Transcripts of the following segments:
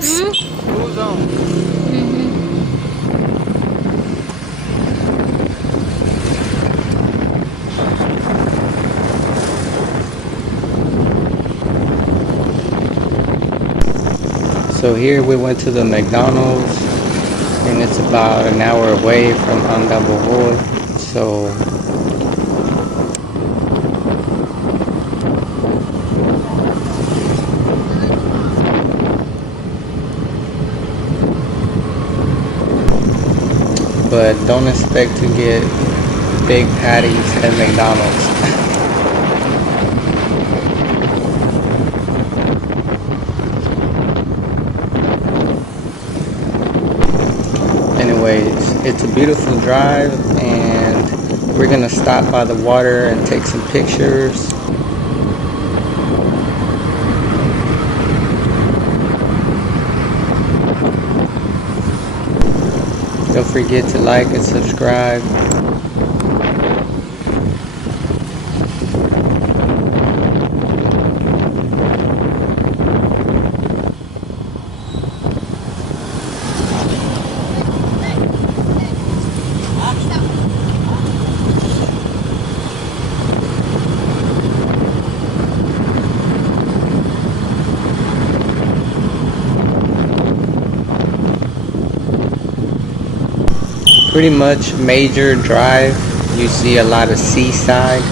School zone. So here we went to the McDonald's, and it's about an hour away from Bohol. So but don't expect to get big patties at McDonald's. Anyways, it's a beautiful drive, and we're gonna stop by the water and take some pictures. Don't forget to like and subscribe. Pretty much major drive. You see a lot of seaside.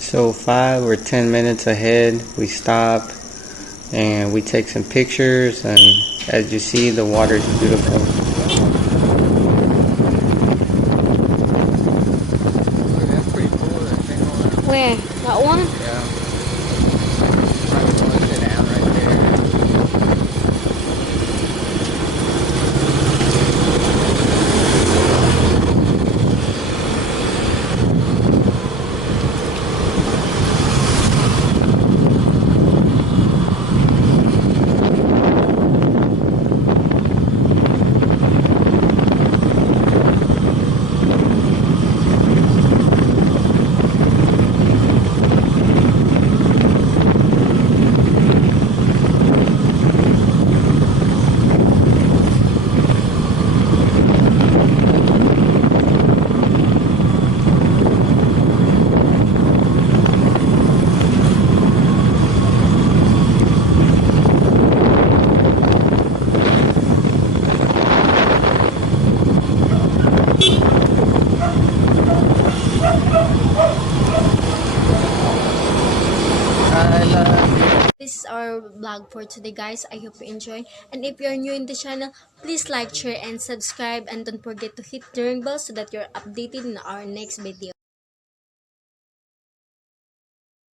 So 5 or 10 minutes ahead, we stop and we take some pictures, and as you see, the water is beautiful. That's pretty cool, that thing on there. Where? That one? Yeah. Probably want to sit down right there. I love you. This is our vlog for today, guys. I hope you enjoy. And if you're new in the channel, please like, share, and subscribe. And don't forget to hit the ring bell so that you're updated in our next video.